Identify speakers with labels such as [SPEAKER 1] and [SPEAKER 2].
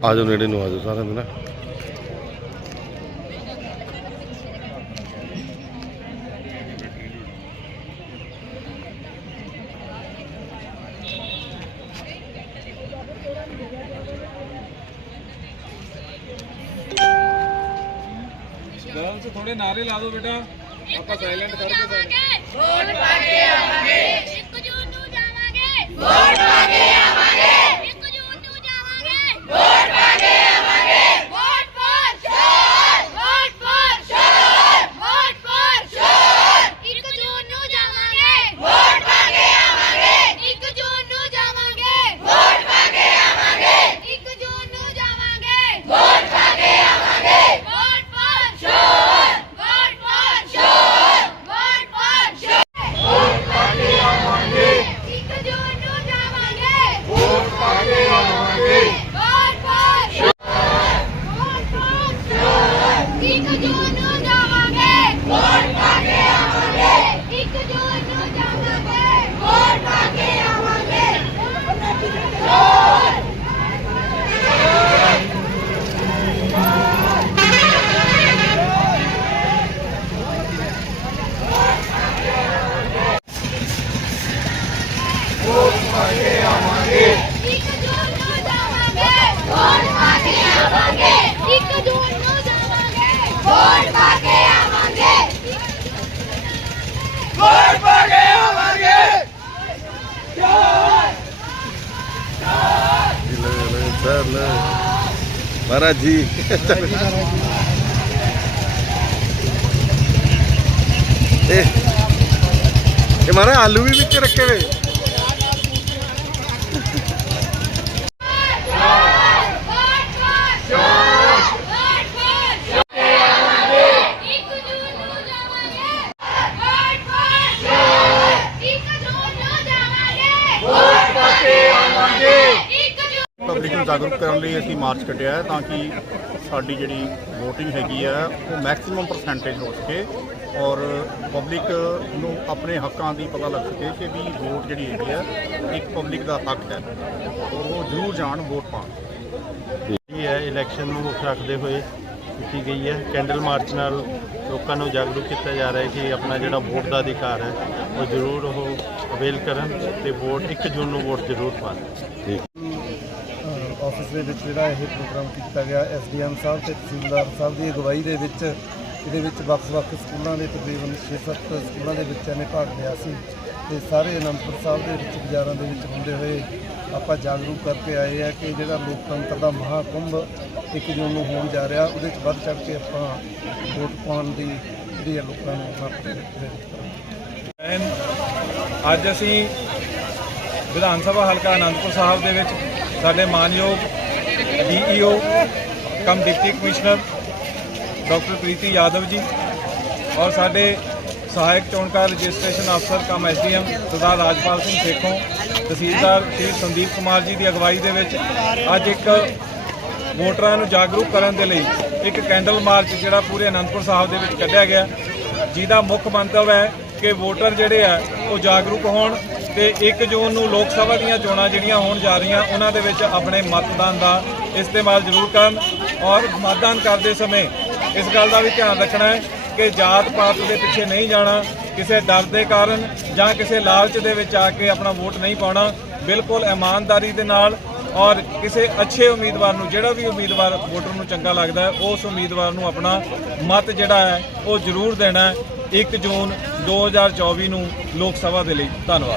[SPEAKER 1] ਆ ਜਾਓ ਨੇੜੇ ਨੂੰ ਆ ਜਾਓ ਸਾਰਿਆਂ ਦੇ ਨਾ
[SPEAKER 2] ਗਰਲਸ ਥੋੜੇ ਨਾਰੇ ਲਾ ਦਿਓ ਬੇਟਾ।
[SPEAKER 3] ਆਪਾਂ ਸਾਇਲੈਂਟ ਕਰਕੇ
[SPEAKER 4] ਵੋਟ ਪਾ ਕੇ
[SPEAKER 3] ਇੱਕ ਜੂਨ ਨੂੰ ਜਾਵਾਂਗੇ
[SPEAKER 4] ਵੋਟ ਪਾ ਕੇ ਆਵਾਂਗੇ
[SPEAKER 3] ਇੱਕ ਜੂਨ ਨੂੰ ਜਾਵਾਂਗੇ
[SPEAKER 4] ਵੋਟ ਪਾ ਕੇ ਆਵਾਂਗੇ
[SPEAKER 3] ਇੱਕ ਜੂਨ ਨੂੰ ਜਾਵਾਂਗੇ
[SPEAKER 4] ਵੋਟ ਪਾ ਕੇ ਆਵਾਂਗੇ
[SPEAKER 3] ਇੱਕ ਜੂਨ ਨੂੰ ਜਾਵਾਂਗੇ
[SPEAKER 4] ਵੋਟ ਪਾ ਕੇ ਆਵਾਂਗੇ ਵੋਟ ਪਾ ਕੇ ਆਵਾਂਗੇ
[SPEAKER 1] ਜੀ ਲੈ ਲੈ ਸਰ ਮਹਾਰਾਜ ਜੀ। ਇਹ ਇਹ ਮਾਰੇ ਆਲੂ ਵੀ ਵਿੱਚ ਰੱਖੇ ਵੇ ਵੋਟ
[SPEAKER 4] ਪਾ ਵੋਟ ਪਾ
[SPEAKER 3] ਇੱਕ ਜੂਨ ਨੂੰ ਜਾਵਾਂਗੇ
[SPEAKER 4] ਵੋਟ ਪਾ
[SPEAKER 3] ਇੱਕ ਜੂਨ ਨੂੰ ਜਾਵਾਂਗੇ
[SPEAKER 4] ਵੋਟ ਪਾ ਕੇ ਆਵਾਂਗੇ ਇੱਕ
[SPEAKER 5] ਜੂਨ ਪਬਲਿਕ ਨੂੰ ਜਾਗਰੂਕ ਕਰਨ ਲਈ ਅਸੀਂ ਮਾਰਚ ਕੱਢਿਆ ਹੈ ਤਾਂ ਕਿ ਸਾਡੀ ਜਿਹੜੀ VOTING ਹੈਗੀ ਆ ਉਹ ਮੈਕਸਿਮਮ ਪਰਸੈਂਟੇਜ ਹੋ ਸਕੇ ਔਰ ਪਬਲਿਕ ਨੂੰ ਆਪਣੇ ਹੱਕਾਂ ਦੀ ਪਤਾ ਲੱਗ ਸਕੇ ਕਿ ਵੀ ਵੋਟ ਜਿਹੜੀ ਹੈਗੀ ਆ ਇੱਕ ਪਬਲਿਕ ਦਾ ਹੱਕ ਹੈ। ਔਰ ਉਹ ਜ਼ਰੂਰ ਜਾਣ ਵੋਟ ਪਾਉਣ।
[SPEAKER 6] ਇਹ ਹੈ ਇਲੈਕਸ਼ਨ ਨੂੰ ਮੁੱਖ ਰੱਖਦੇ ਹੋਏ ਕੀਤੀ ਗਈ ਹੈ। ਕੈਂਡਲ ਮਾਰਚ ਨਾਲ ਲੋਕਾਂ ਨੂੰ ਜਾਗਰੂਕ ਕੀਤਾ ਜਾ ਰਿਹਾ ਹੈ ਕਿ ਆਪਣਾ ਜਿਹੜਾ ਵੋਟ ਦਾ ਅਧਿਕਾਰ ਹੈ ਉਹ ਜ਼ਰੂਰ ਉਹ ਅਵੇਲ ਕਰਨ ਤੇ ਵੋਟ 1 ਜੂਨ ਨੂੰ ਵੋਟ ਜ਼ਰੂਰ ਪਾਣ
[SPEAKER 7] ਆਫਿਸ ਦੇ ਵਿੱਚ ਜਿਹੜਾ ਇਹ ਪ੍ਰੋਗਰਾਮ ਕੀਤਾ ਗਿਆ, ਐਸਡੀਐਮ ਸਾਹਿਬ ਤੇ ਤਹਿਸੀਲਦਾਰ ਸਾਹਿਬ ਦੀ ਅਗਵਾਈ ਦੇ ਵਿੱਚ, ਇਹਦੇ ਵਿੱਚ ਵੱਖ-ਵੱਖ ਸਕੂਲਾਂ ਦੇ ਤਕਰੀਬਨ 6-7 ਸਕੂਲਾਂ ਦੇ ਬੱਚਿਆਂ ਨੇ ਭਾਗ ਲਿਆ ਸੀ ਤੇ ਸਾਰੇ ਅਨੰਦਪੁਰ ਸਾਹਿਬ ਦੇ ਵਿੱਚ, ਬਾਜ਼ਾਰਾਂ ਦੇ ਵਿੱਚ ਹੁੰਦੇ ਹੋਏ ਆਪਾਂ ਜਾਗਰੂਕ ਕਰਕੇ ਆਏ ਆ ਕਿ ਜਿਹੜਾ ਲੋਕਤੰਤਰ ਦਾ ਮਹਾਕੁੰਭ ਇੱਕ ਜੂਨ ਨੂੰ ਹੋਣ ਜਾ ਰਿਹਾ, ਉਹਦੇ ਵਿੱਚ ਵੱਧ ਚੜ੍ਹ ਕੇ ਆਪਾਂ ਵੋਟ ਪਾਉਣ ਦੀ ਜਿਹੜੀ ਆ ਲੋਕਾਂ ਨੂੰ ਆਪਣਾ ਪ੍ਰੇਰਿਤ
[SPEAKER 8] ਅੱਜ ਅਸੀਂ ਵਿਧਾਨ ਸਭਾ ਹਲਕਾ ਅਨੰਦਪੁਰ ਸਾਹਿਬ ਦੇ ਵਿੱਚ ਸਾਡੇ ਮਾਨਯੋਗ DEO, cum deputy commissioner, doctor Preeti Yadav ji ਔਰ ਸਾਡੇ ਸਹਾਇਕ ਚੋਣਕਾਰ ਰਜਿਸਟ੍ਰੇਸ਼ਨ ਅਫਸਰ ਕਮ ਐਸਡੀਐਮ ਸਰਦਾਰ ਰਾਜਪਾਲ ਸਿੰਘ ਸੇਖੋਂ, ਤਹਿਸੀਲਦਾਰ ਸ਼੍ਰੀ ਸੰਦੀਪ ਕੁਮਾਰ ਜੀ ਦੀ ਅਗਵਾਈ ਦੇ ਵਿੱਚ ਅੱਜ ਇੱਕ ਵੋਟਰਾਂ ਨੂੰ ਜਾਗਰੂਕ ਕਰਨ ਦੇ ਲਈ ਇੱਕ ਕੈਂਡਲ ਮਾਰਚ ਜਿਹੜਾ ਪੂਰੇ ਅਨੰਦਪੁਰ ਸਾਹਿਬ ਦੇ ਵਿੱਚ ਕੱਢਿਆ ਗਿਆ। ਜਿਹਦਾ ਮੁੱਖ ਮੰਤਵ ਹੈ ਕਿ ਵੋਟਰ ਜਿਹੜੇ ਆ ਉਹ ਜਾਗਰੂਕ ਹੋਣ ਤੇ 1 ਜੂਨ ਨੂੰ ਲੋਕ ਸਭਾ ਦੀਆਂ ਚੋਣਾਂ ਜਿਹੜੀਆਂ ਹੋਣ ਜਾ ਰਹੀਆਂ, ਉਹਨਾਂ ਦੇ ਵਿੱਚ ਆਪਣੇ ਮਤਦਾਨ ਦਾ ਇਸਤੇਮਾਲ ਜ਼ਰੂਰ ਕਰਨ ਔਰ ਮਤਦਾਨ ਕਰਦੇ ਸਮੇਂ ਇਸ ਗੱਲ ਦਾ ਵੀ ਧਿਆਨ ਰੱਖਣਾ ਹੈ ਕਿ ਜਾਤ ਪਾਤ ਦੇ ਪਿੱਛੇ ਨਹੀਂ ਜਾਣਾ, ਕਿਸੇ ਡਰ ਦੇ ਕਾਰਨ ਜਾਂ ਕਿਸੇ ਲਾਲਚ ਦੇ ਵਿੱਚ ਆ ਕੇ ਆਪਣਾ ਵੋਟ ਨਹੀਂ ਪਾਉਣਾ, ਬਿਲਕੁਲ ਇਮਾਨਦਾਰੀ ਦੇ ਨਾਲ ਔਰ ਕਿਸੇ ਅੱਛੇ ਉਮੀਦਵਾਰ ਨੂੰ, ਜਿਹੜਾ ਵੀ ਉਮੀਦਵਾਰ ਵੋਟਰ ਨੂੰ ਚੰਗਾ ਲੱਗਦਾ ਹੈ, ਉਸ ਉਮੀਦਵਾਰ ਨੂੰ ਆਪਣਾ ਮਤ ਜਿਹੜਾ ਹੈ, ਉਹ ਜ਼ਰੂਰ ਦੇਣਾ ਹੈ। 1 ਜੂਨ 2024 ਨੂੰ ਲੋਕ ਸਭਾ ਦੇ ਲਈ। ਧੰਨਵਾਦ।